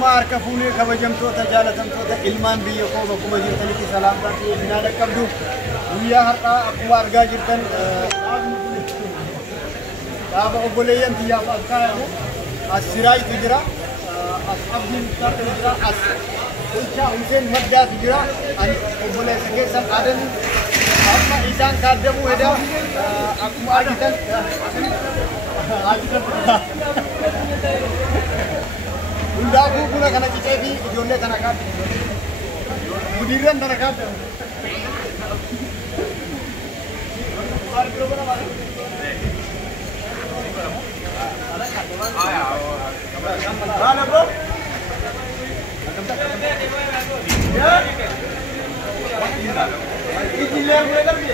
Marka fuunee kabajamtoota jaalatamtoota ilmaan biyya koo bakkuma jirtanitti salaamtaan dhiyeessinaa dhaqqabdu guyyaa har'aa akkuma argaa jirtan dhaaba obboleeyyan biyyaaf akkaayamu as siraayitu jira as abdiin tartu jira as bulchaa Huseen Maddaatu jira ani obboleessa keessan aadan amma isaan kaadamuu hedaa akkuma argitan Hundaafuu buna kana cicee fi ijoollee kana kaadde. Mudirran kana kaadde. Mana bro? Ini leher mereka ni.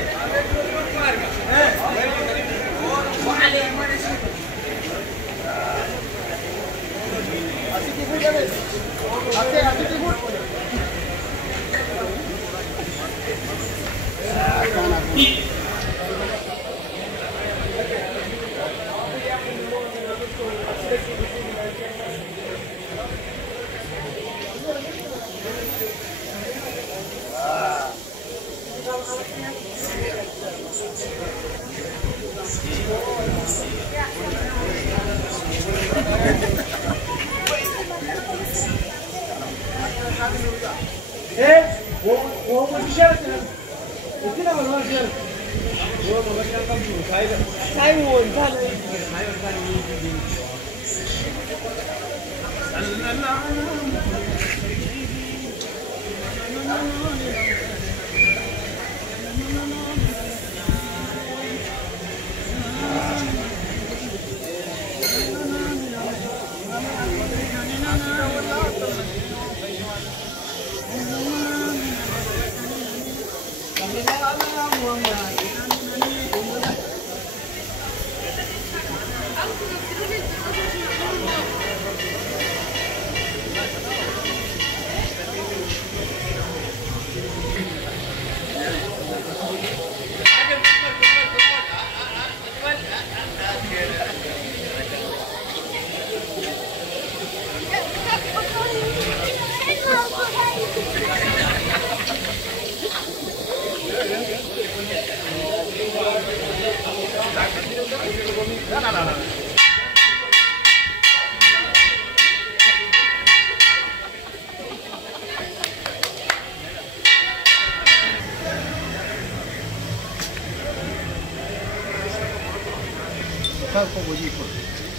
वो मुझे इतना बड़ा है वो मगर कम खाई वो इंसान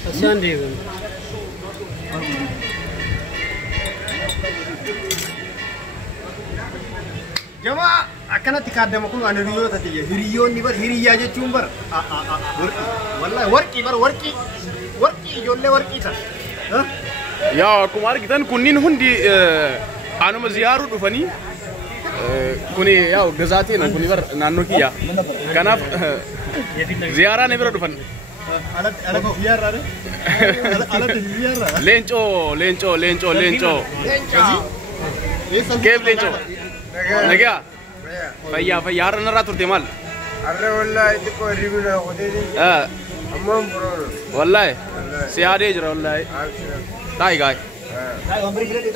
Asian deh. Jama akan nanti kadang aku anu Hiriyyoota tadi ya. Hiriyyoonni bar hiriyyaa jechuun bar wallahi warqii ijoollee warqii tan. Yaa akkuma argitan kunniin hundi anuma ziyaaruu dhufanii kuni yaa gazaatiin kuni bar naannoo kiyya. Kanaaf ziyaaraan bira dhufan. Alat ziyaara re? Alat ziyaara. Leencoo. Keef leencoo. Nagaa. Fayyaa har'a narraa turte maal? Har'a wallahi xiqqoo hirribina qoteeti. Ammaan buroon. Wallahi. Si yaadee jira wallahi. Taa'ii gaa'e. Taa'ii waan birii